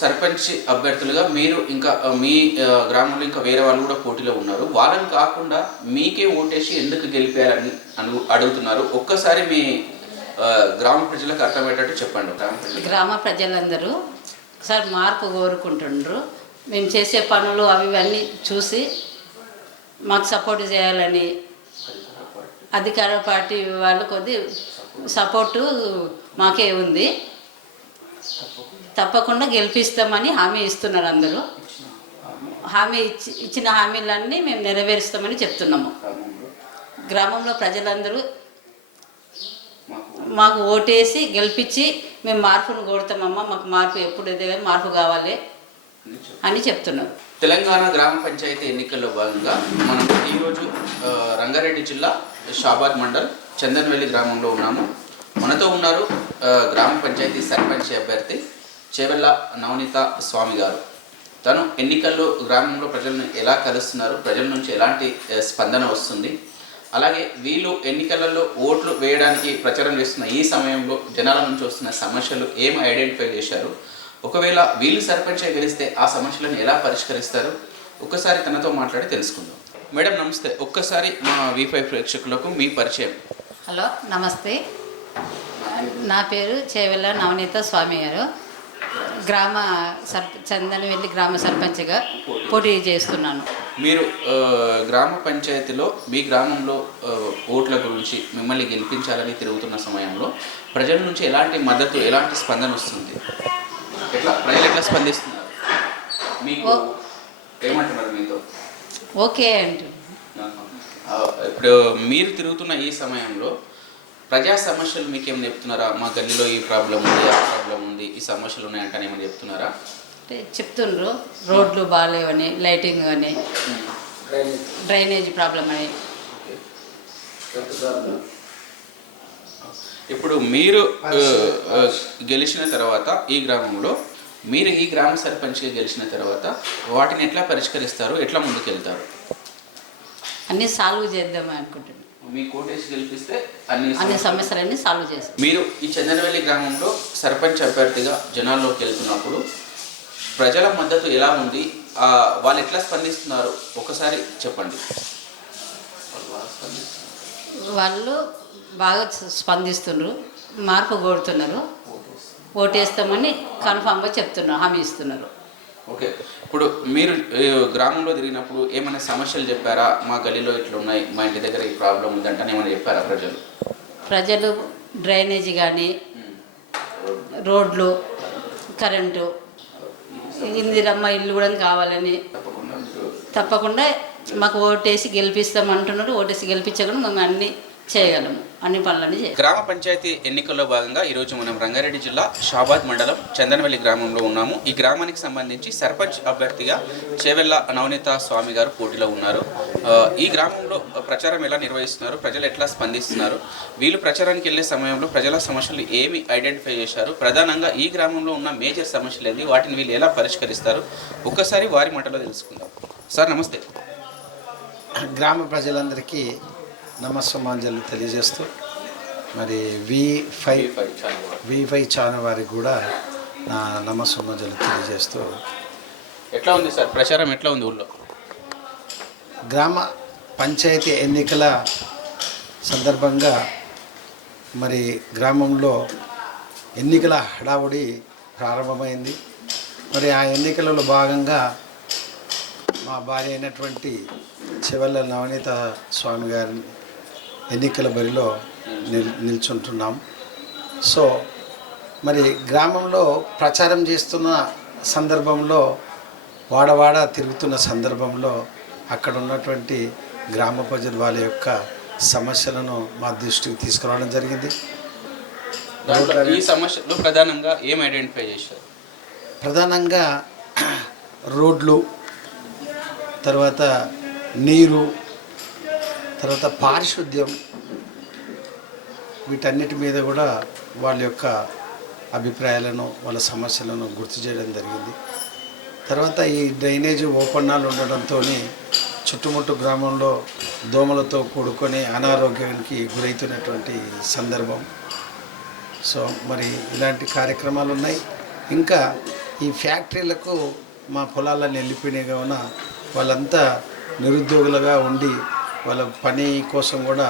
సర్పంచ్ అభ్యర్థులుగా మీరు ఇంకా మీ గ్రామంలో ఇంకా వేరే వాళ్ళు కూడా పోటీలో ఉన్నారు. వాళ్ళని కాకుండా మీకే ఓటేసి ఎందుకు గెలిపారని అను అడుగుతున్నారు. ఒక్కసారి మీ గ్రామ ప్రజలకు అర్థమయ్యేటట్టు చెప్పండి. గ్రామ ప్రజలందరూ సార్ మార్పు కోరుకుంటుండ్రు. మేము చేసే పనులు అవి ఇవన్నీ చూసి మాకు సపోర్ట్ చేయాలని అధికార పార్టీ వాళ్ళు కొద్ది సపోర్టు మాకే ఉంది. తప్పకుండా గెలిపిస్తామని హామీ ఇస్తున్నారు అందరూ. హామీ ఇచ్చి ఇచ్చిన హామీలన్నీ మేము నెరవేరుస్తామని చెప్తున్నాము. గ్రామంలో ప్రజలందరూ మాకు ఓటేసి గెలిపించి మేము మార్పును కోరుతామమ్మా మాకు మార్పు ఎప్పుడు ఎదే మార్పు కావాలి అని చెప్తున్నారు తెలంగాణ గ్రామ పంచాయతీ ఎన్నికల్లో భాగంగా మనం ఈరోజు రంగారెడ్డి జిల్లా షాబాద్ మండల్ చందన్వెల్లి గ్రామంలో ఉన్నాము. మనతో ఉన్నారు గ్రామ పంచాయతీ సర్పంచ్ అభ్యర్థి చేవెళ్ళ నవనీత స్వామి గారు. తను ఎన్నికల్లో గ్రామంలో ప్రజలను ఎలా కలుస్తున్నారు? ప్రజల నుంచి ఎలాంటి స్పందన వస్తుంది? అలాగే వీళ్ళు ఎన్నికలలో ఓట్లు వేయడానికి ప్రచారం చేస్తున్న ఈ సమయంలో జనాల నుంచి వస్తున్న సమస్యలు ఏం ఐడెంటిఫై చేశారు? ఒకవేళ వీళ్ళు సర్పంచ్ గెలిస్తే ఆ సమస్యలను ఎలా పరిష్కరిస్తారు? ఒక్కసారి తనతో మాట్లాడి తెలుసుకుందాం. మేడం నమస్తే. ఒక్కసారి మా వీఫై ప్రేక్షకులకు మీ పరిచయం. హలో నమస్తే. నా పేరు చేవెళ్ళ నవనీత స్వామి గారు. గ్రామ సర్ప చందనవెల్లి గ్రామ సర్పంచ్గా పోటీ చేస్తున్నాను. మీరు గ్రామ పంచాయతీలో మీ గ్రామంలో ఓట్ల గురించి మిమ్మల్ని గెలిపించాలని తిరుగుతున్న సమయంలో ప్రజల నుంచి ఎలాంటి మద్దతు ఎలాంటి స్పందన వస్తుంది? ఎట్లా ప్రజలు ఎట్లా స్పందిస్తున్నారు? మీకు ఏమంటున్నారు మీతో? ఓకే అంటు ఇప్పుడు మీరు తిరుగుతున్న ఈ సమయంలో ప్రజా సమస్యలు మీకు ఏమైనా చెప్తున్నారా? మా గల్లీలో ఈ ప్రాబ్లం ఉంది ఆ ప్రాబ్లం ఉంది ఈ సమస్యలు ఉన్నాయంటే ఏమైనా చెప్తున్నారా? అంటే చెప్తుండ్రు. రోడ్లు బాగాలేవని లైటింగ్ అని డ్రైనేజ్ ప్రాబ్లం అని. ఇప్పుడు మీరు గెలిచిన తర్వాత ఈ గ్రామంలో మీరు ఈ గ్రామ సర్పంచ్గా గెలిచిన తర్వాత వాటిని ఎట్లా పరిష్కరిస్తారు? ఎట్లా ముందుకెళ్తారు? అన్నీ సాల్వ్ చేద్దామని అనుకుంటున్నాను మీ కోటేసి గెలిపిస్తే అన్ని అన్ని సమస్యలు- సమస్యలన్నీ సాల్వ్ చేస్తాం. మీరు ఈ చందనవెల్లి గ్రామంలో సర్పంచ్ అభ్యర్థిగా జనాల్లోకి వెళ్తున్నప్పుడు ప్రజల మద్దతు ఎలా ఉంది? వాళ్ళు ఎట్లా స్పందిస్తున్నారు? ఒకసారి చెప్పండి. వాళ్ళు బాగా స్పందిస్తున్నారు. మార్పు కోరుతున్నారు. ఓటేస్తామని కన్ఫామ్గా చెప్తున్నారు హామీ ఇస్తున్నారు. ఓకే. ఇప్పుడు మీరు గ్రామంలో తిరిగినప్పుడు ఏమైనా సమస్యలు చెప్పారా? మా గల్లీలో ఇట్లా ఉన్నాయి మా ఇంటి దగ్గర ఈ ప్రాబ్లం ఉందంటే ఏమైనా చెప్పారా ప్రజలు? ప్రజలు డ్రైనేజీ కానీ రోడ్లు కరెంటు ఇందిరమ్మ ఇల్లు కూడా కావాలని తప్పకుండా. మాకు ఓటేసి గెలిపిస్తాం అంటున్నారు ఓటేసి గెలిపించకుండా మేము అన్నీ చేయగలము అన్ని పనులన్నీ చేయాలి. గ్రామ పంచాయతీ ఎన్నికల్లో భాగంగా ఈరోజు మనం రంగారెడ్డి జిల్లా షాబాద్ మండలం చందనవెల్లి గ్రామంలో ఉన్నాము. ఈ గ్రామానికి సంబంధించి సర్పంచ్ అభ్యర్థిగా చేవెళ్ళ నవనీత స్వామి గారు పోటీలో ఉన్నారు. ఈ గ్రామంలో ప్రచారం ఎలా నిర్వహిస్తున్నారు? ప్రజలు ఎట్లా స్పందిస్తున్నారు? వీళ్ళు ప్రచారానికి వెళ్ళే సమయంలో ప్రజల సమస్యలు ఏమి ఐడెంటిఫై చేశారు? ప్రధానంగా ఈ గ్రామంలో ఉన్న మేజర్ సమస్యలు ఏంది వాటిని వీళ్ళు ఎలా పరిష్కరిస్తారు? ఒక్కసారి వారి మాటలో తెలుసుకుందాం. సార్ నమస్తే. గ్రామ ప్రజలందరికీ నమస్సమాంజలు తెలియజేస్తూ మరి V five V five channel వారికి కూడా నా నమస్సమాంజలు తెలియజేస్తూ. ఎట్లా ఉంది సార్? ప్రచారం ఎట్లా ఉంది ఊళ్ళో? గ్రామ పంచాయతీ ఎన్నికల సందర్భంగా మరి గ్రామంలో ఎన్నికల హడావుడి ప్రారంభమైంది. మరి ఆ ఎన్నికలలో భాగంగా మా భార్య అయినటువంటి చివల్ల నవనీత స్వామి గారి ఎన్నికల బరిలో నిల్ నిల్చుంటున్నాం. సో మరి గ్రామంలో ప్రచారం చేస్తున్న సందర్భంలో వాడవాడ తిరుగుతున్న సందర్భంలో అక్కడ ఉన్నటువంటి గ్రామ ప్రజలు వాళ్ళ యొక్క సమస్యలను మా దృష్టికి తీసుకురావడం జరిగింది. ఈ సమస్యలు ప్రధానంగా ఏం ఐడెంటిఫై చేశారు? ప్రధానంగా రోడ్లు తర్వాత నీరు తర్వాత పారిశుద్ధ్యం. వీటన్నిటి మీద కూడా వాళ్ళ యొక్క అభిప్రాయాలను వాళ్ళ సమస్యలను గుర్తు చేయడం జరిగింది. తర్వాత ఈ డ్రైనేజ్ ఓపెన్నాలు ఉండడంతో చుట్టుముట్టు గ్రామంలో దోమలతో కూడుకొని అనారోగ్యానికి గురవుతున్నటువంటి సందర్భం. సో మరి ఇలాంటి కార్యక్రమాలు ఉన్నాయి. ఇంకా ఈ ఫ్యాక్టరీలకు మా పొలాలను వెళ్ళిపోయినాయి కావున వాళ్ళంతా నిరుద్యోగులుగా ఉండి వాళ్ళ పని కోసం కూడా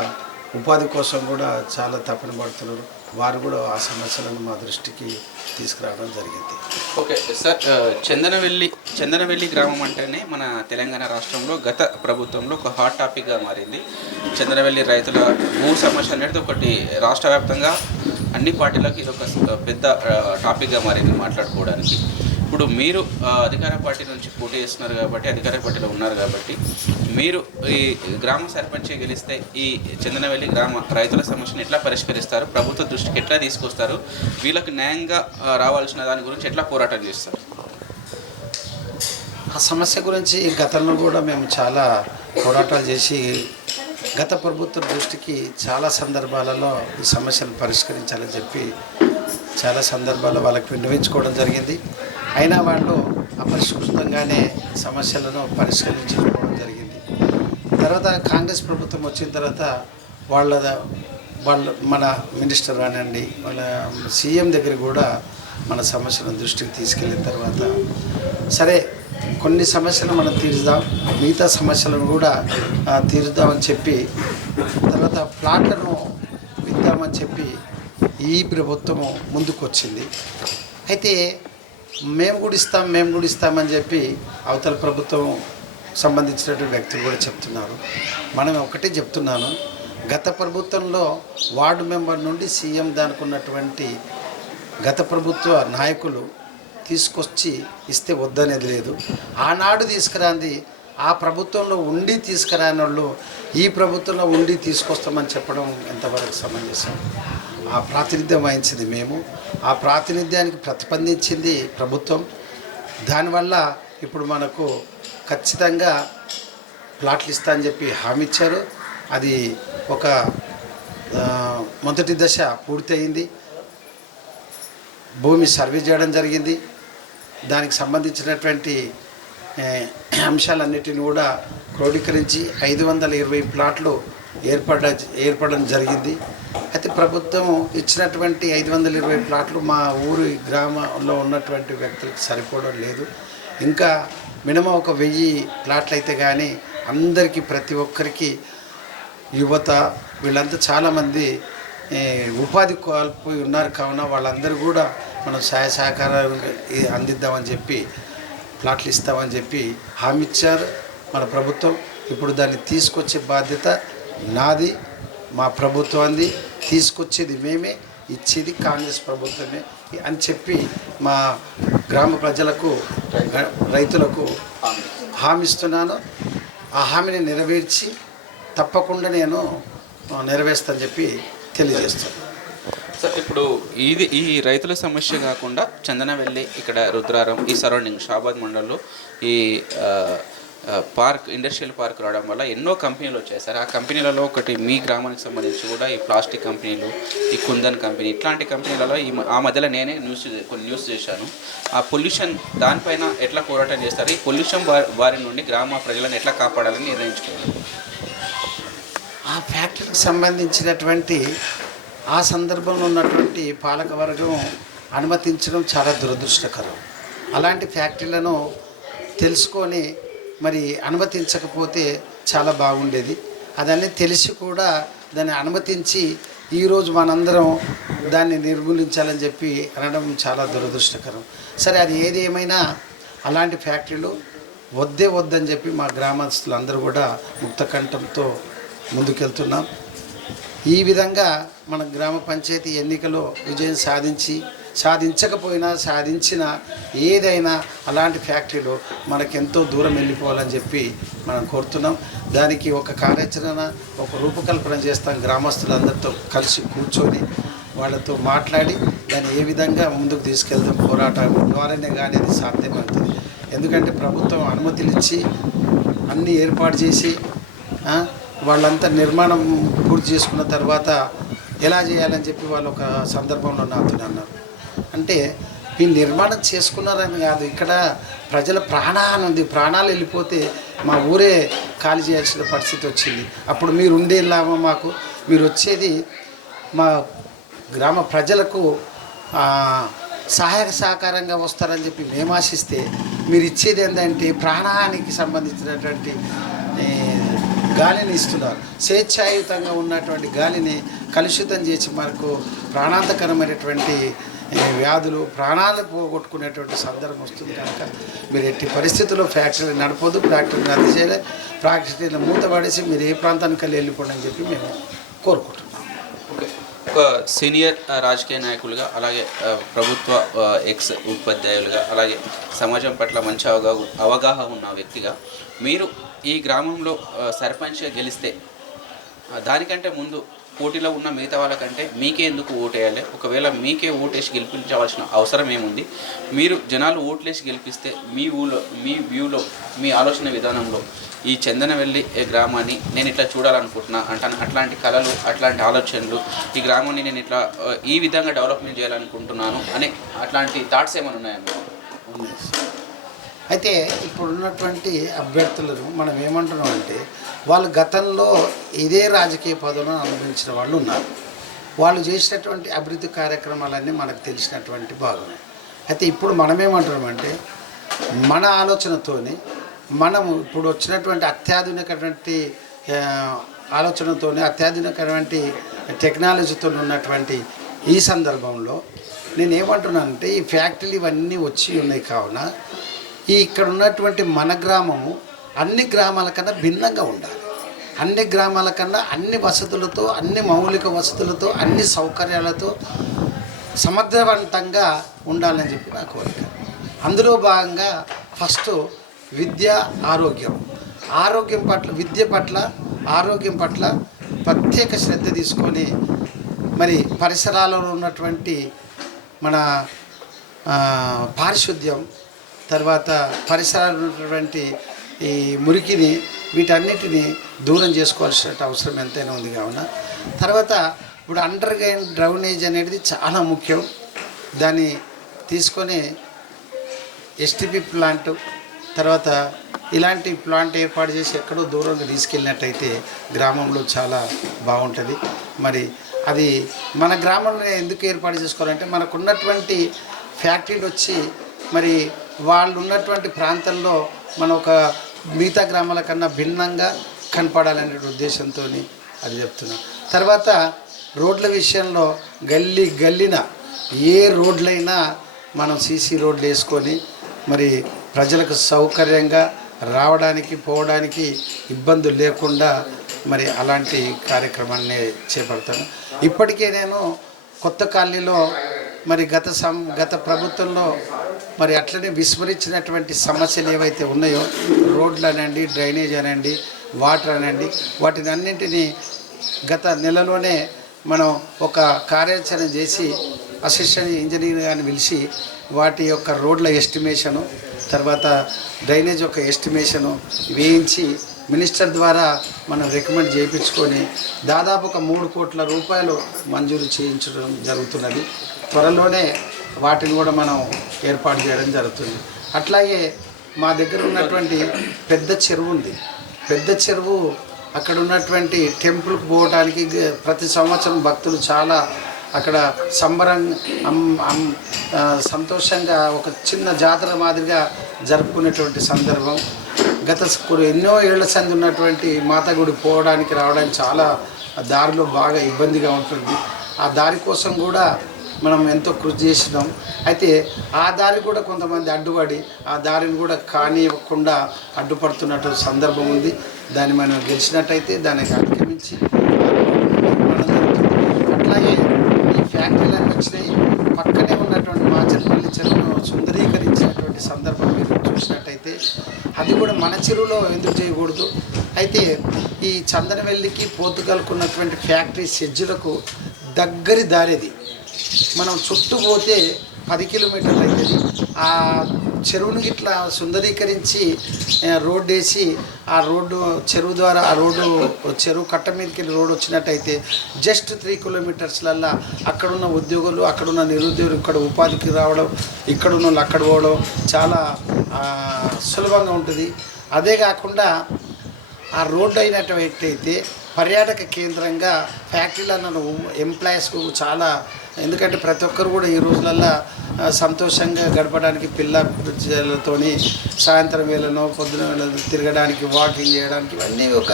ఉపాధి కోసం కూడా చాలా తపన పడుతున్నారు. వారు కూడా ఆ సమస్యలను మా దృష్టికి తీసుకురావడం జరిగింది. ఓకే సార్ చందనవెల్లి చందనవెల్లి గ్రామం అంటేనే మన తెలంగాణ రాష్ట్రంలో గత ప్రభుత్వంలో ఒక హాట్ టాపిక్గా మారింది. చందనవెల్లి రైతుల భూ సమస్య అనేది ఒకటి రాష్ట్ర వ్యాప్తంగా అన్ని పార్టీలకు ఇది ఒక పెద్ద టాపిక్గా మారింది మాట్లాడుకోవడానికి. ఇప్పుడు మీరు అధికార పార్టీ నుంచి పోటీ చేస్తున్నారు కాబట్టి అధికార పార్టీలో ఉన్నారు కాబట్టి మీరు ఈ గ్రామ సర్పంచ్ గెలిస్తే ఈ చందనవెల్లి గ్రామ రైతుల సమస్యను ఎట్లా పరిష్కరిస్తారు? ప్రభుత్వ దృష్టికి ఎట్లా తీసుకొస్తారు? వీళ్ళకు న్యాయంగా రావాల్సిన దాని గురించి ఎట్లా పోరాటం చేస్తారు? ఆ సమస్య గురించి గతంలో కూడా మేము చాలా పోరాటాలు చేసి గత ప్రభుత్వం దృష్టికి చాలా సందర్భాలలో ఈ సమస్యను పరిష్కరించాలని చెప్పి చాలా సందర్భాలు వాళ్ళకి విన్నవించుకోవడం జరిగింది. అయినా వాళ్ళు అపరిష్కృతంగానే సమస్యలను పరిష్కరించుకోవడం జరిగింది. తర్వాత కాంగ్రెస్ ప్రభుత్వం వచ్చిన తర్వాత వాళ్ళ వాళ్ళ మన మినిస్టర్ కానివ్వండి వాళ్ళ సీఎం దగ్గర కూడా మన సమస్యలను దృష్టికి తీసుకెళ్ళిన తర్వాత సరే కొన్ని సమస్యలు మనం తీరుద్దాం మిగతా సమస్యలను కూడా తీరుద్దామని చెప్పి తర్వాత ప్లాట్లను ఇద్దామని చెప్పి ఈ ప్రభుత్వము ముందుకు వచ్చింది అయితే మేము కూడా ఇస్తాం మేము కూడా ఇస్తామని చెప్పి అవతల ప్రభుత్వం సంబంధించినటువంటి వ్యక్తులు కూడా చెప్తున్నారు. మనం ఒకటే చెప్తున్నాను గత ప్రభుత్వంలో వార్డు మెంబర్ నుండి సీఎం దానికి ఉన్నటువంటి గత ప్రభుత్వ నాయకులు తీసుకొచ్చి ఇస్తే వద్దనేది లేదు. ఆనాడు తీసుకురాంది ఆ ప్రభుత్వంలో ఉండి తీసుకురాని వాళ్ళు ఈ ప్రభుత్వంలో ఉండి తీసుకొస్తామని చెప్పడం ఎంతవరకు సమంజసం? ఆ ప్రాతినిధ్యం వహించింది మేము. ఆ ప్రాతినిధ్యానికి ప్రతిస్పందించింది ప్రభుత్వం. దానివల్ల ఇప్పుడు మనకు ఖచ్చితంగా ప్లాట్లు ఇస్తా అని చెప్పి హామీ ఇచ్చారు. అది ఒక మొదటి దశ పూర్తయింది. భూమి సర్వే చేయడం జరిగింది. దానికి సంబంధించినటువంటి అంశాలన్నిటిని కూడా క్రోడీకరించి ఐదు వందల ఇరవై ప్లాట్లు ఏర్పడ ఏర్పడడం జరిగింది. అయితే ప్రభుత్వం ఇచ్చినటువంటి ఐదు వందల ఇరవై ప్లాట్లు మా ఊరి గ్రామంలో ఉన్నటువంటి వ్యక్తులకు సరిపోవడం లేదు. ఇంకా మినిమం ఒక వెయ్యి ప్లాట్లు అయితే కానీ అందరికీ ప్రతి ఒక్కరికి యువత వీళ్ళంతా చాలామంది ఉపాధి కోల్పోయి ఉన్నారు. కావున వాళ్ళందరూ కూడా మనం సహాయ సహకారాలు అందిద్దామని చెప్పి ప్లాట్లు ఇస్తామని చెప్పి హామీ ఇచ్చారు మన ప్రభుత్వం. ఇప్పుడు దాన్ని తీసుకొచ్చే బాధ్యత నాది మా ప్రభుత్వాన్ని తీసుకొచ్చేది మేమే ఇచ్చేది కాంగ్రెస్ ప్రభుత్వమే అని చెప్పి మా గ్రామ ప్రజలకు రైతులకు హామీ ఇస్తున్నాను. ఆ హామీని నెరవేర్చి తప్పకుండా నేను నెరవేర్స్తాను చెప్పి తెలియజేస్తాను. సార్ ఇప్పుడు ఇది ఈ రైతుల సమస్య కాకుండా చందనవెల్లి ఇక్కడ రుద్రారం ఈ సరౌండింగ్ షాబాద్ మండల్లో ఈ పార్క్ ఇండస్ట్రియల్ పార్క్ రావడం వల్ల ఎన్నో కంపెనీలు వచ్చాయి. సార్ ఆ కంపెనీలలో ఒకటి మీ గ్రామానికి సంబంధించి కూడా ఈ ప్లాస్టిక్ కంపెనీలు ఈ కుందన్ కంపెనీ ఇట్లాంటి కంపెనీలలో ఈ మ- ఆ మధ్యలో నేనే న్యూస్ కొన్ని న్యూస్ చేశాను. ఆ పొల్యూషన్ దానిపైన ఎట్లా పోరాటం చేస్తారు? ఈ పొల్యూషన్ వారి వారి నుండి గ్రామ ప్రజలను ఎట్లా కాపాడాలని నిర్ణయించుకున్నారు? ఆ ఫ్యాక్టరీకి సంబంధించినటువంటి ఆ సందర్భంలో ఉన్నటువంటి పాలక వర్గం అనుమతించడం చాలా దురదృష్టకరం. అలాంటి ఫ్యాక్టరీలను తెలుసుకొని మరి అనుమతించకపోతే చాలా బాగుండేది. అదన్నీ తెలిసి కూడా దాన్ని అనుమతించి ఈరోజు మనందరం దాన్ని నిర్మూలించాలని చెప్పి అనడం చాలా దురదృష్టకరం. సరే అది ఏది ఏమైనా అలాంటి ఫ్యాక్టరీలు వద్దే వద్దని చెప్పి మా గ్రామస్తులందరూ కూడా ముక్తకంఠంతో ముందుకెళ్తున్నాం. ఈ విధంగా మన గ్రామ పంచాయతీ ఎన్నికలో విజయం సాధించి సాధించకపోయినా సాధించిన ఏదైనా అలాంటి ఫ్యాక్టరీలు మనకెంతో దూరం వెళ్ళిపోవాలని చెప్పి మనం కోరుతున్నాం. దానికి ఒక కార్యాచరణ ఒక రూపకల్పన చేస్తాం గ్రామస్తులందరితో కలిసి కూర్చొని వాళ్ళతో మాట్లాడి దాన్ని ఏ విధంగా ముందుకు తీసుకెళ్తాం పోరాటం ద్వారానే కానీ అది సాధ్యమవుతుంది. ఎందుకంటే ప్రభుత్వం అనుమతులు ఇచ్చి అన్నీ ఏర్పాటు చేసి వాళ్ళంతా నిర్మాణం పూర్తి చేసుకున్న తర్వాత ఎలా చేయాలని చెప్పి వాళ్ళు ఒక సందర్భంలో నాతో అన్నారు. అంటే ఈ నిర్మాణం చేసుకున్నారని కాదు ఇక్కడ ప్రజల ప్రాణాలు ఉంది ప్రాణాలు వెళ్ళిపోతే మా ఊరే ఖాళీ చేయాల్సిన పరిస్థితి వచ్చింది. అప్పుడు మీరు ఉండే లాభం మాకు మీరు వచ్చేది మా గ్రామ ప్రజలకు సహాయక సహకారంగా వస్తారని చెప్పి మేము ఆశిస్తే మీరు ఇచ్చేది ఏంటంటే ప్రాణానికి సంబంధించినటువంటి గాలిని ఇస్తున్నారు. స్వేచ్ఛాయుతంగా ఉన్నటువంటి గాలిని కలుషితం చేసి మనకు ప్రాణాంతకరమైనటువంటి వ్యాధులు ప్రాణాలు పోగొట్టుకునేటువంటి సందర్భం వస్తుంది కనుక మీరు ఎట్టి పరిస్థితుల్లో ఫ్యాక్టరీ నడపదు ఫ్యాక్టరీని రద్దు చేయలే ఫ్యాక్టరీని మూతపడేసి మీరు ఏ ప్రాంతానికి వెళ్ళి వెళ్ళిపోండి అని చెప్పి మేము కోరుకుంటున్నాం. ఒక సీనియర్ రాజకీయ నాయకులుగా అలాగే ప్రభుత్వ ఎక్స్ ఉపాధ్యాయులుగా అలాగే సమాజం పట్ల మంచి అవగాహన అవగాహన ఉన్న వ్యక్తిగా మీరు ఈ గ్రామంలో సర్పంచ్గా గెలిస్తే దానికంటే ముందు పోటీలో ఉన్న మిగతా వాళ్ళకంటే మీకే ఎందుకు ఓటేయాలి? ఒకవేళ మీకే ఓటేసి గెలిపించవలసిన అవసరం ఏముంది? మీరు జనాలు ఓట్లేసి గెలిపిస్తే మీ ఊళ్ళో మీ వ్యూలో మీ ఆలోచన విధానంలో ఈ చందనవెల్లి ఏ గ్రామాన్ని నేను ఇట్లా చూడాలనుకుంటున్నా అంటాను. అట్లాంటి కళలు అట్లాంటి ఆలోచనలు ఈ గ్రామాన్ని నేను ఇట్లా ఈ విధంగా డెవలప్మెంట్ చేయాలనుకుంటున్నాను అనే అట్లాంటి థాట్స్ ఏమైనా ఉన్నాయా? అయితే ఇప్పుడు ఉన్నటువంటి అభ్యర్థులను మనం ఏమంటున్నాం అంటే వాళ్ళు గతంలో ఇదే రాజకీయ పదవులను అనుభవించిన వాళ్ళు ఉన్నారు. వాళ్ళు చేసినటువంటి అభివృద్ధి కార్యక్రమాలన్నీ మనకు తెలిసినటువంటి భాగమే. అయితే ఇప్పుడు మనమేమంటున్నామంటే మన ఆలోచనతోని మనము ఇప్పుడు వచ్చినటువంటి అత్యాధునికటువంటి ఆలోచనతోనే అత్యాధునికటువంటి టెక్నాలజీతో ఉన్నటువంటి ఈ సందర్భంలో నేను ఏమంటున్నానంటే ఈ ఫ్యాక్టరీలు ఇవన్నీ వచ్చి ఉన్నాయి కావున ఈ ఇక్కడ ఉన్నటువంటి మన గ్రామము అన్ని గ్రామాల కన్నా భిన్నంగా ఉండాలి. అన్ని గ్రామాల కన్నా అన్ని వసతులతో అన్ని మౌలిక వసతులతో అన్ని సౌకర్యాలతో సమర్థవంతంగా ఉండాలని చెప్పి నా కోరిక. అందులో భాగంగా ఫస్ట్ విద్య ఆరోగ్యం. ఆరోగ్యం పట్ల విద్య పట్ల ఆరోగ్యం పట్ల ప్రత్యేక శ్రద్ధ తీసుకొని మరి పరిసరాలలో ఉన్నటువంటి మన పారిశుద్ధ్యం తర్వాత పరిసరాలు ఉన్నటువంటి ఈ మురికిని వీటన్నిటిని దూరం చేసుకోవాల్సిన అవసరం ఎంతైనా ఉంది కావున. తర్వాత ఇప్పుడు అండర్ గ్రౌండ్ డ్రైనేజ్ అనేది చాలా ముఖ్యం. దాన్ని తీసుకొని ఎస్టిపి ప్లాంట్ తర్వాత ఇలాంటి ప్లాంట్ ఏర్పాటు చేసి ఎక్కడో దూరంగా తీసుకెళ్ళినట్టయితే గ్రామంలో చాలా బాగుంటుంది. మరి అది మన గ్రామంలో ఎందుకు ఏర్పాటు చేసుకోవాలంటే మనకున్నటువంటి ఫ్యాక్టరీలు వచ్చి మరి వాళ్ళు ఉన్నటువంటి ప్రాంతంలో మనం ఒక మిగతా గ్రామాల కన్నా భిన్నంగా కనపడాలనే ఉద్దేశంతో అది చెప్తున్నాం. తర్వాత రోడ్ల విషయంలో గల్లీ గల్లిన ఏ రోడ్లైనా మనం సీసీ రోడ్లు వేసుకొని మరి ప్రజలకు సౌకర్యంగా రావడానికి పోవడానికి ఇబ్బందులు లేకుండా మరి అలాంటి కార్యక్రమాన్ని చేపడతాను. ఇప్పటికే నేను కొత్త కాలనీలో మరి గత సం గత ప్రభుత్వంలో మరి అట్లనే విస్మరించినటువంటి సమస్యలు ఏవైతే ఉన్నాయో రోడ్లు అనండి డ్రైనేజ్ అనండి వాటర్ అనండి వాటిని అన్నింటినీ గత నెలలోనే మనం ఒక కార్యాచరణ చేసి అసిస్టెంట్ ఇంజనీర్ గారిని పిలిచి వాటి యొక్క రోడ్ల ఎస్టిమేషను తర్వాత డ్రైనేజ్ యొక్క ఎస్టిమేషను వేయించి మినిస్టర్ ద్వారా మనం రికమెండ్ చేయించుకొని దాదాపు ఒక మూడు కోట్ల రూపాయలు మంజూరు చేయించడం జరుగుతున్నది. త్వరలోనే వాటిని కూడా మనం ఏర్పాటు చేయడం జరుగుతుంది. అట్లాగే మా దగ్గర ఉన్నటువంటి పెద్ద చెరువు ఉంది. పెద్ద చెరువు అక్కడ ఉన్నటువంటి టెంపుల్కి పోవడానికి ప్రతి సంవత్సరం భక్తులు చాలా అక్కడ సంబరంగా సంతోషంగా ఒక చిన్న జాతర మాదిరిగా జరుపుకునేటువంటి సందర్భం. గత ఎన్నో ఏళ్ళ సంది ఉన్నటువంటి మాత గుడి పోవడానికి రావడానికి చాలా దారిలో బాగా ఇబ్బందిగా ఉంటుంది. ఆ దారి కోసం కూడా మనం ఎంతో కృషి చేసినాం. అయితే ఆ దారి కూడా కొంతమంది అడ్డుపడి ఆ దారిని కూడా కానివ్వకుండా అడ్డుపడుతున్నట్టు సందర్భం ఉంది. దాన్ని మనం గెలిచినట్టయితే దానికి అధిగమించి అట్లాగే ఈ ఫ్యాక్టరీలన్నీ వచ్చినాయి. పక్కనే ఉన్నటువంటి మాచర్పల్లి చెరువును సుందరీకరించినటువంటి సందర్భం మీరు చూసినట్టయితే అది కూడా మన చెరువులో ఎందుకు చేయకూడదు? అయితే ఈ చందనవెల్లికి పోతుగలుకున్నటువంటి ఫ్యాక్టరీ సెజ్జులకు దగ్గరి దారిది. మనం చుట్టూ పోతే పది కిలోమీటర్లు అవుతుంది ఆ చెరువుని ఇట్లా సుందరీకరించి రోడ్డు వేసి ఆ రోడ్డు చెరువు ద్వారా ఆ రోడ్డు చెరువు కట్ట మీదకి రోడ్డు వచ్చినట్టయితే జస్ట్ త్రీ కిలోమీటర్స్లల్లా అక్కడున్న ఉద్యోగులు అక్కడున్న నిరుద్యోగులు ఇక్కడ ఉపాధికి రావడం ఇక్కడున్న వాళ్ళు అక్కడ పోవడం చాలా సులభంగా ఉంటుంది. అదే కాకుండా ఆ రోడ్డు అయినట్టయితే పర్యాటక కేంద్రంగా ఫ్యాక్టరీలలో ఎంప్లాయీస్కు చాలా ఎందుకంటే ప్రతి ఒక్కరు కూడా ఈ రోజులల్లో సంతోషంగా గడపడానికి పిల్ల పిల్లలతోని సాయంత్రం వేళలో పొద్దున వేళలో తిరగడానికి వాకింగ్ చేయడానికి ఇవన్నీ ఒక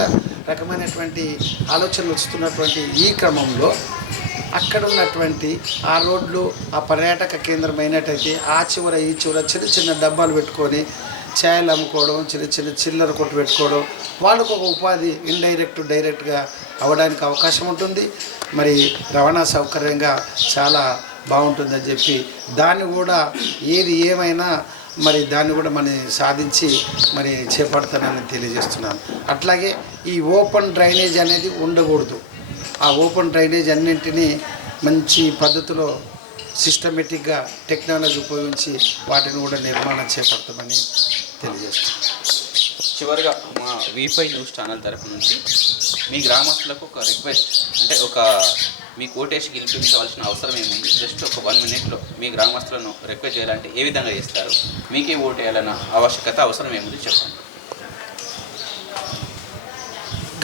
రకమైనటువంటి ఆలోచనలు వస్తున్నటువంటి ఈ క్రమంలో అక్కడ ఉన్నటువంటి ఆ రోడ్లు ఆ పర్యాటక కేంద్రం అయినట్టయితే ఆ చివర ఈ చివర చిన్న చిన్న డబ్బాలు పెట్టుకొని ఛాయలు అమ్ముకోవడం చిన్న చిన్న చిల్లర కొట్టు పెట్టుకోవడం వాళ్ళకు ఒక ఉపాధి ఇండైరెక్ట్ డైరెక్ట్గా అవ్వడానికి అవకాశం ఉంటుంది. మరి రవాణా సౌకర్యంగా చాలా బాగుంటుందని చెప్పి దాన్ని కూడా ఏది ఏమైనా మరి దాన్ని కూడా మనం సాధించి మరి చేపడతానని తెలియజేస్తున్నాను. అట్లాగే ఈ ఓపెన్ డ్రైనేజ్ అనేది ఉండకూడదు. ఆ ఓపెన్ డ్రైనేజ్ అన్నింటినీ మంచి పద్ధతిలో సిస్టమేటిక్గా టెక్నాలజీ ఉపయోగించి వాటిని కూడా నిర్మాణం చేపడతామని తెలియజేస్తున్నాను చివరిగా మా వీపై న్యూస్ ఛానల్ తరపు నుంచి మీ గ్రామస్తులకు ఒక రిక్వెస్ట్ అంటే ఒక మీ కోటేసి గెలిపించవలసిన అవసరం ఏముంది? జస్ట్ ఒక వన్ మినిట్లో మీ గ్రామస్తులను రిక్వెస్ట్ చేయాలంటే ఏ విధంగా చేస్తారు? మీకే ఓటు వేయాలన్న ఆవశ్యకత అవసరం ఏముంది? చెప్పండి.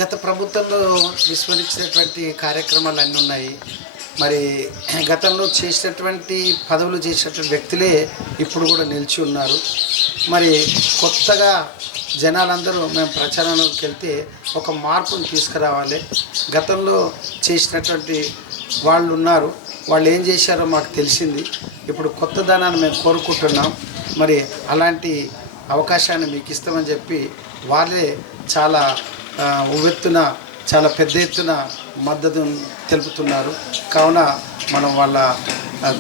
గత ప్రభుత్వంలో విస్మరించినటువంటి కార్యక్రమాలు అన్నీ ఉన్నాయి. మరి గతంలో చేసినటువంటి పదవులు చేసినటువంటి వ్యక్తులే ఇప్పుడు కూడా నిలిచి ఉన్నారు. మరి కొత్తగా జనాలందరూ మేము ప్రచారంలోకి వెళ్తే ఒక మార్పును తీసుకురావాలి. గతంలో చేసినటువంటి వాళ్ళు ఉన్నారు. వాళ్ళు ఏం చేశారో మాకు తెలిసింది. ఇప్పుడు కొత్త ధనాన్ని మేము కోరుకుంటున్నాం. మరి అలాంటి అవకాశాన్ని మీకు ఇస్తామని చెప్పి వాళ్ళే చాలా ఉవ్వెత్తున చాలా పెద్ద ఎత్తున మద్దతు తెలుపుతున్నారు. కావున మనం వాళ్ళ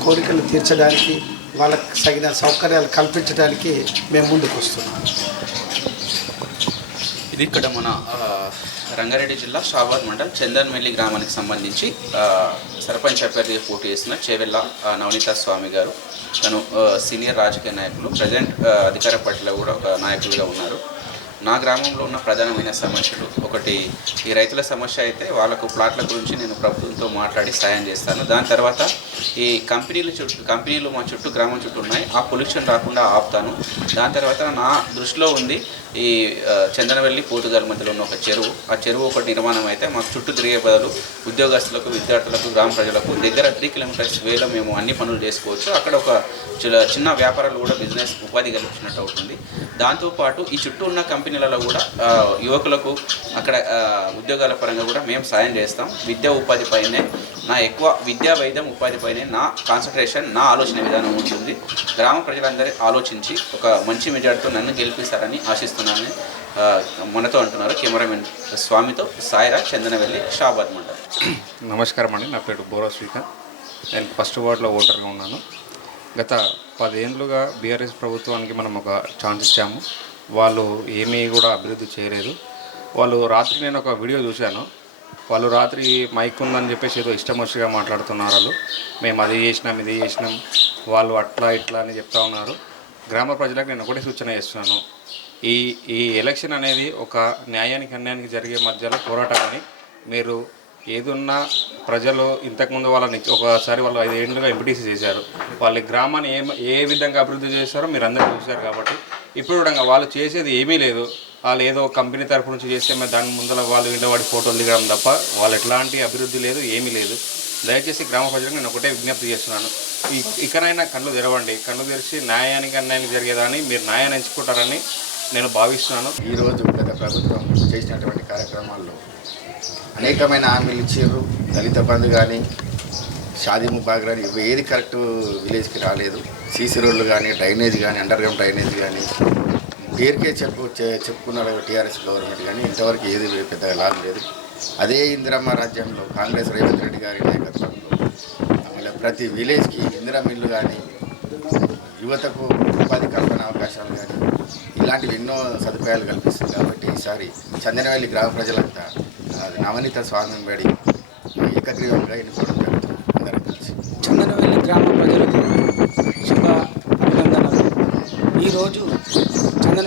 కోరికలు తీర్చడానికి వాళ్ళకి తగిన సౌకర్యాలు కల్పించడానికి మేము ముందుకు వస్తున్నాం. ఇది ఇక్కడ మన రంగారెడ్డి జిల్లా షాబాద్ మండల్ చందన్మెల్లి గ్రామానికి సంబంధించి సర్పంచ్ అభ్యర్థిగా పోటీ చేసిన చేవెల్ల నవనీత స్వామి గారు. తను సీనియర్ రాజకీయ నాయకులు ప్రజెంట్ అధికార పార్టీలో కూడా ఒక నాయకులుగా ఉన్నారు. నా గ్రామంలో ఉన్న ప్రధానమైన సమస్యలు. ఒకటి ఈ రైతుల సమస్య అయితే వాళ్ళకు ప్లాట్ల గురించి నేను ప్రభుత్వంతో మాట్లాడి సాయం చేస్తాను. దాని తర్వాత ఈ కంపెనీలు చుట్టూ కంపెనీలు మా చుట్టూ గ్రామం చుట్టూ ఉన్నాయి. ఆ పొల్యూషన్ రాకుండా ఆపుతాను. దాని తర్వాత నా దృష్టిలో ఉంది ఈ చందనవెల్లి పోతుగారి మధ్యలో ఉన్న ఒక చెరువు. ఆ చెరువు ఒకటి నిర్మాణం అయితే మాకు చుట్టూ తిరిగే బదులు ఉద్యోగస్తులకు విద్యార్థులకు గ్రామ ప్రజలకు దగ్గర త్రీ కిలోమీటర్స్ వేలో మేము అన్ని పనులు చేసుకోవచ్చు. అక్కడ ఒక చిన్న- చిన్న వ్యాపారాలు కూడా బిజినెస్ ఉపాధి కల్పించినట్టు అవుతుంది. దాంతోపాటు ఈ చుట్టూ ఉన్న కంపెనీలలో కూడా యువకులకు అక్కడ ఉద్యోగాల పరంగా కూడా మేము సాయం చేస్తాం. విద్యా ఉపాధి పైనే. నా ఎక్కువ విద్యా వైద్యం ఉపాధి పైనే నా కాన్సన్ట్రేషన్ నా ఆలోచన విధానం ఉంటుంది. గ్రామ ప్రజలందరూ ఆలోచించి ఒక మంచి మెజార్టీతో నన్ను గెలిపిస్తారని ఆశిస్తున్నానని మనతో అంటున్నారు కెమెరామెన్ స్వామితో సాయిరా చందనవెల్లి షాబాద్ మండల్. నమస్కారం అండి. నా పేరు బోరా శ్రీకాంత్. నేను ఫస్ట్ వార్డులో ఓటర్గా ఉన్నాను. గత పదేళ్ళుగా బీఆర్ఎస్ ప్రభుత్వానికి మనం ఒక ఛాన్స్ ఇచ్చాము. వాళ్ళు ఏమీ కూడా అభివృద్ధి చేయలేదు. వాళ్ళు రాత్రి నేను ఒక వీడియో చూశాను. వాళ్ళు రాత్రి మైక్ ఉందని చెప్పేసి ఏదో ఇష్టం వచ్చిగా మాట్లాడుతున్నారు వాళ్ళు. మేము అది చేసినాం ఇది చేసినాం. వాళ్ళు అట్లా ఇట్లా అని చెప్తా ఉన్నారు. గ్రామ ప్రజలకు నేను ఒకటే సూచన చేస్తున్నాను. ఈ ఈ ఎలక్షన్ అనేది ఒక న్యాయానికి అన్యాయానికి జరిగే మధ్యలో పోరాటం అని మీరు ఏదున్నా ప్రజలు ఇంతకుముందు వాళ్ళని ఒకసారి వాళ్ళు ఐదు ఏళ్ళుగా ఎంపీటీసీ చేశారు. వాళ్ళ గ్రామాన్ని ఏ ఏ విధంగా అభివృద్ధి చేశారో మీరు అందరూ చూశారు కాబట్టి ఇప్పుడు కూడా వాళ్ళు చేసేది ఏమీ లేదు. వాళ్ళు ఏదో కంపెనీ తరఫు నుంచి చేస్తే మరి దాని ముందర వాళ్ళు ఇంటవాడి ఫోటోలు దిగడం తప్ప వాళ్ళు ఎట్లాంటి అభివృద్ధి లేదు ఏమీ లేదు. దయచేసి గ్రామ ప్రజలకు నేను ఒకటే విజ్ఞప్తి చేస్తున్నాను. ఈ ఇకనైనా కళ్ళు తెరవండి. కళ్ళు తెరిచి న్యాయానికి అన్యాయానికి జరిగేదాన్ని మీరు న్యాయాన్ని ఎంచుకుంటారని నేను భావిస్తున్నాను. ఈరోజు గత ప్రభుత్వం చేసినటువంటి కార్యక్రమాల్లో అనేకమైన హామీలు ఇచ్చారు. దళిత బంధు కానీ షాదీ ముబాగ్ కానీ ఇవి ఏది కరెక్ట్ విలేజ్కి రాలేదు. సీసీ రోడ్లు కానీ డ్రైనేజ్ కానీ అండర్ గ్రౌండ్ డ్రైనేజ్ కానీ పేరుకే చెప్పు చెప్పుకున్నారు టీఆర్ఎస్ గవర్నమెంట్ కానీ ఇంతవరకు ఏది పెద్దగా లాభం లేదు. అదే ఇందిరమ్మ రాజ్యంలో కాంగ్రెస్ రేవంత్ రెడ్డి గారి నాయకత్వంలో ప్రతి విలేజ్కి ఇందిరా ఇల్లు కానీ యువతకు ఉపాధి కల్పన అవకాశాలు కానీ ఇలాంటివి ఎన్నో సదుపాయాలు కల్పిస్తుంది కాబట్టి ఈసారి చందనవల్లి గ్రామ ప్రజలంతా నవనీత స్వామి బడి ఏకగ్రీవంగా ఎన్నుకోవడం జరుగుతుంది. అందరం కలిసి. చందనవెల్లి గ్రామ ప్రజలు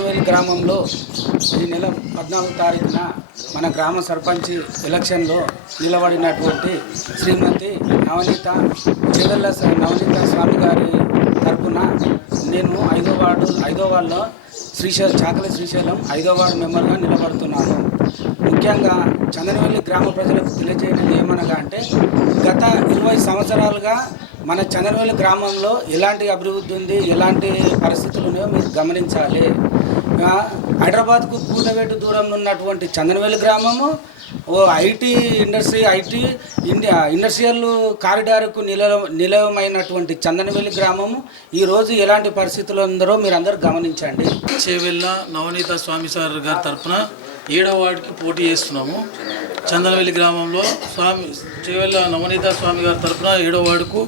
చందనవెల్లి గ్రామంలో ఈ నెల పద్నాలుగు తారీఖున మన గ్రామ సర్పంచ్ ఎలక్షన్లో నిలబడినటువంటి శ్రీమతి నవనీత చెవెళ్ళ నవనీత స్వామి గారి తరపున నేను ఐదో వార్డు ఐదో వార్డులో శ్రీశైలం చాకలి శ్రీశైలం ఐదో వార్డు మెంబర్గా నిలబడుతున్నాను. ముఖ్యంగా చందనవల్లి గ్రామ ప్రజలకు తెలియజేయడం ఏమనగా అంటే గత ఇరవై సంవత్సరాలుగా మన చందనవల్లి గ్రామంలో ఎలాంటి అభివృద్ధి ఉంది ఎలాంటి పరిస్థితులు ఉన్నాయో మీరు గమనించాలి. హైదరాబాద్కు కూతవేటు దూరంలో ఉన్నటువంటి చందనవేలు గ్రామము ఓ IT industry IT India industrial కారిడార్కు నిలవ నిలవమైనటువంటి చందనవేలి గ్రామము. ఈరోజు ఎలాంటి పరిస్థితులు ఉందరో మీరు అందరూ గమనించండి. చేవెళ్ళ నవనీత స్వామి సార్ గారి తరఫున ఏడవ వార్డుకి పోటీ చేస్తున్నాము. చందనవెల్లి గ్రామంలో స్వామి చేవెళ్ళ నవనీత స్వామి గారి తరఫున ఏడవ వార్డుకు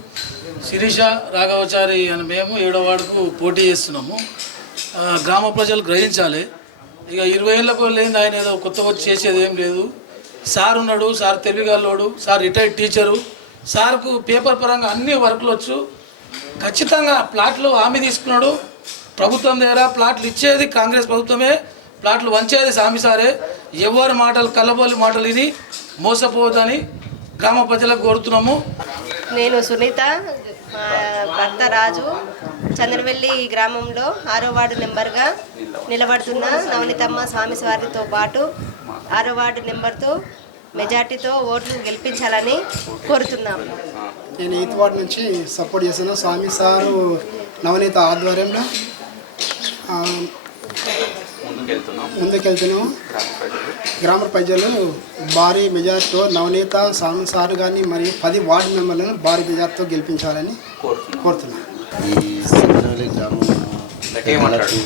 శిరీష రాఘవచారి అని మేము ఏడవ వార్డుకు పోటీ చేస్తున్నాము. గ్రామ ప్రజలు గ్రహించాలి. ఇక ఇరవై ఏళ్ళకు లేని ఆయన ఏదో కొత్త వచ్చి చేసేది ఏం లేదు. సార్ ఉన్నాడు సార్ తెలివిగల్లోడు సార్ రిటైర్డ్ టీచరు సార్కు పేపర్ పరంగా అన్ని వర్క్లు వచ్చు. ఖచ్చితంగా ప్లాట్లు హామీ తీసుకున్నాడు. ప్రభుత్వం దగ్గర ప్లాట్లు ఇచ్చేది కాంగ్రెస్ ప్రభుత్వమే. ప్లాట్లు వంచేది సామిసారే ఎవరి మాటలు కల్లబోలి మాటలు ఇది మోసపోవద్దని గ్రామ ప్రజలకు కోరుతున్నాము. నేను సునీత భర్త రాజు. చంద్రవెల్లి గ్రామంలో ఆరో వార్డు నెంబర్గా నిలబడుతున్న నవనీతమ్మ స్వామి వారితో పాటు ఆరో వార్డు నెంబర్తో మెజార్టీతో ఓట్లు గెలిపించాలని కోరుతున్నాము నేను ఎయిత్ వార్డ్ నుంచి సపోర్ట్ చేశాను స్వామి సారు నవనీత ఆధ్వర్యంలో. ముందుకెళ్తున్నాం. ముందుకెళ్తున్నాము గ్రామ ప్రజలు భారీ మెజార్టీతో నవనీత స్వామి సారు కానీ మరియు పది వార్డు మెంబర్లను భారీ మెజార్టీతో గెలిపించాలని కోరుతున్నాం. కోరుతున్నాను ఈ సంద్రవెల్లి గ్రామం గట్టిగా మాట్లాడు.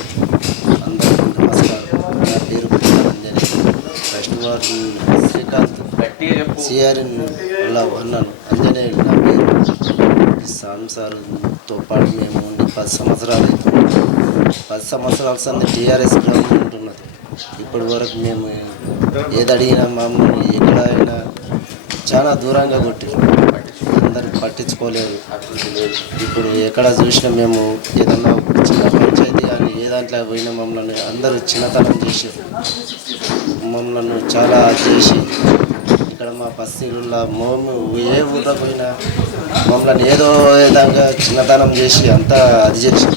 అందరికీ నమస్కారం నా పేరు అంజని ఫస్ట్ వార్డు శ్రీకాంత్ సిఆర్ఎన్ వల్ల అన్నాను అంజనేయులు నా పేరు. సంసారంతో పాటు మేము ఉండి పది సంవత్సరాలు అవుతుంది పది సంవత్సరాల సంది టీఆర్ఎస్ గ్రామం ఉంటున్నది. ఇప్పటి వరకు మేము ఏది అడిగినా మమ్మల్ని ఎక్కడైనా చాలా దూరంగా కొట్టి అందరికి పట్టించుకోలేదు. ఇప్పుడు ఎక్కడ చూసినా మేము ఏదన్నా చిన్న పంచాయతీ కానీ ఏ దాంట్లో పోయినా మమ్మల్ని అందరూ చిన్నతనం చేసారు మమ్మల్ని చాలా చేసి ఇక్కడ మా పస్తీరుల్లో మేము ఏ ఊళ్ళో పోయినా మమ్మల్ని ఏదో విధంగా చిన్నతనం చేసి అంతా అది చేసి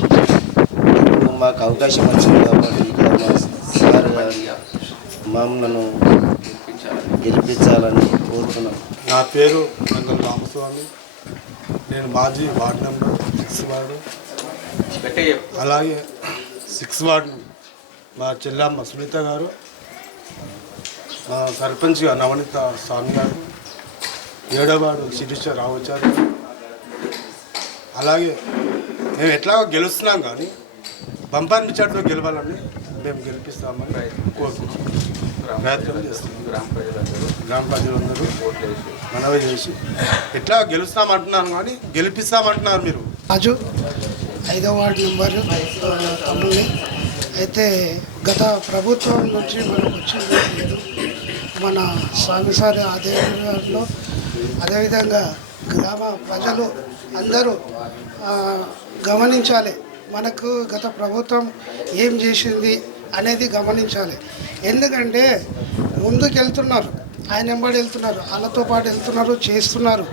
ఇప్పుడు మాకు అవకాశం వచ్చింది కాబట్టి ఇక్కడ మా సార్ మమ్మల్ని గెలిపించాలని కోరుతున్నాం. నా పేరు రంగం రామస్వామి. నేను మాజీ వార్డ్ నెంబర్ సిక్స్ వార్డు. అలాగే సిక్స్ వార్డ్ మా చెల్లమ్మ సునీత గారు మా సర్పంచ్గా నవనీత స్వామి గారు ఏడో వార్డు శిరీష రావచ్చారు అలాగే మేము ఎట్లాగో గెలుస్తున్నాం కానీ బంపర్ మిచ్చాడుతో గెలవాలని మేము గెలిపిస్తామని కోరుకుంటున్నాం. ప్రయత్నం చేస్తున్నాం గ్రామ ప్రజలందరూ గ్రామ ప్రజలందరూ ఓట్లు వేసి మనవి చేసి ఎట్లా గెలుస్తామంటున్నారు కానీ గెలిపిస్తామంటున్నారు మీరు? రాజు ఐదో వార్డు నెంబర్ తమ్ముడిని. అయితే గత ప్రభుత్వం నుంచి మనకు వచ్చింది లేదు మన స్వామిసారి ఆధ్వర్యంలో అదేవిధంగా గ్రామ ప్రజలు అందరూ గమనించాలి. మనకు గత ప్రభుత్వం ఏం చేసింది? అనేది గమనించాలి. ఎందుకంటే ముందుకెళ్తున్నారు. ఆయన వెంబడి వెళ్తున్నారు. వాళ్ళతో పాటు వెళ్తున్నారు చేస్తున్నారు.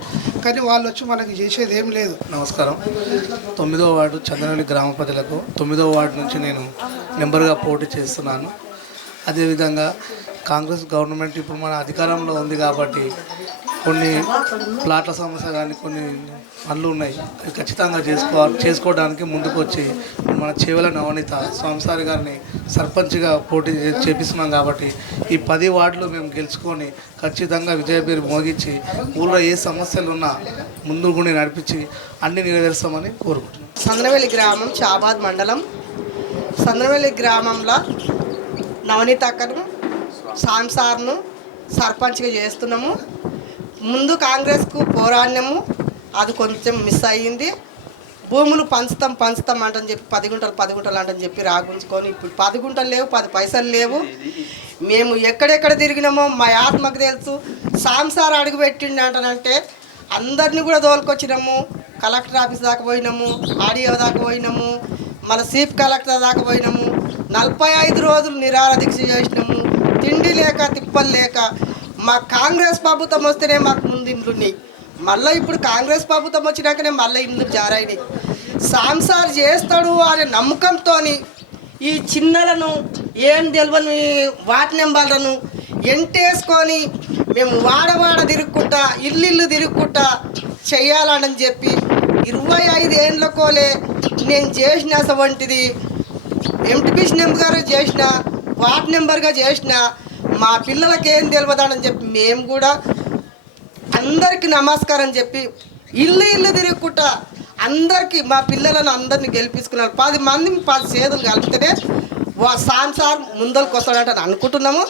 కానీ వాళ్ళు వచ్చి మనకి చేసేది ఏం లేదు. నమస్కారం. తొమ్మిదో వార్డు చంద్రవెల్లి గ్రామ ప్రజలకు తొమ్మిదో వార్డు నుంచి నేను నెంబర్గా పోటీ చేస్తున్నాను. అదేవిధంగా కాంగ్రెస్ గవర్నమెంట్ ఇప్పుడు మన అధికారంలో ఉంది కాబట్టి కొన్ని ప్లాట్ల సమస్య కానీ కొన్ని పనులు ఉన్నాయి. అవి ఖచ్చితంగా చేసుకోవాలి చేసుకోవడానికి ముందుకు వచ్చి మన చేవల నవనీత స్వామిసారి గారిని సర్పంచ్గా పోటీ చేపిస్తున్నాం కాబట్టి ఈ పది వార్డులు మేము గెలుచుకొని ఖచ్చితంగా విజయపేరు మోగించి ఊళ్ళో ఏ సమస్యలు ఉన్నా ముందు గుండి నడిపించి అన్ని నెరవేరుస్తామని కోరుకుంటున్నాం. సంద్రవెల్లి గ్రామం చాబాద్ మండలం. సంద్రవెల్లి గ్రామంలో నవనీత అక్కను సాంసార్ను సర్పంచ్గా చేస్తున్నాము. ముందు కాంగ్రెస్కు పోరాడినాము. అది కొంచెం మిస్ అయ్యింది. భూములు పంచుతాం పంచుతాం అంటని చెప్పి పది గుంటలు పది గుంటలు అంటని చెప్పి రాగుంచుకొని ఇప్పుడు పది గుంటలు లేవు పది పైసలు లేవు. మేము ఎక్కడెక్కడ తిరిగినామో మా ఆత్మకు తెలుసు. సాంసార్ అడుగు పెట్టిండి అంటానంటే అందరినీ కూడా తోలుకొచ్చినాము. కలెక్టర్ ఆఫీస్ దాకా పోయినాము ఆడియో దాకా పోయినాము మన చీఫ్ కలెక్టర్ దాకా పోయినాము. నలభై ఐదు రోజులు నిరాహార దీక్ష చేసినాము. తిండి లేక తిప్పలు లేక మా కాంగ్రెస్ ప్రభుత్వం వస్తేనే మాకు ముందు ఇండ్లు ఉన్నాయి. మళ్ళీ ఇప్పుడు కాంగ్రెస్ ప్రభుత్వం వచ్చినాకనే మళ్ళీ ఇండ్లు జారైనాయి. సాంసార్ చేస్తాడు అనే నమ్మకంతో ఈ చిన్నలను ఏం తెలియని వాటి నెంబర్లను ఎంటేసుకొని మేము వాడవాడ తిరుక్కుంటా ఇల్లు ఇల్లు తిరుక్కుంటా చెయ్యాలని చెప్పి ఇరవై ఐదు ఏండ్లకోలే నేను చేసిన వంటిది. అసవంటిది నెంబర్ గారు చేసిన వార్డ్ నెంబర్గా చేసిన మా పిల్లలకి ఏం తెలియదానని చెప్పి మేము కూడా అందరికీ నమస్కారం చెప్పి ఇల్లు ఇల్లు తిరుగుకుంటా అందరికీ మా పిల్లలను అందరినీ గెలిపించుకున్నారు. పది మంది పది చేతులు కలిపితేనే వా సార్ ముందరికి వస్తాడంటే అనుకుంటున్నాము.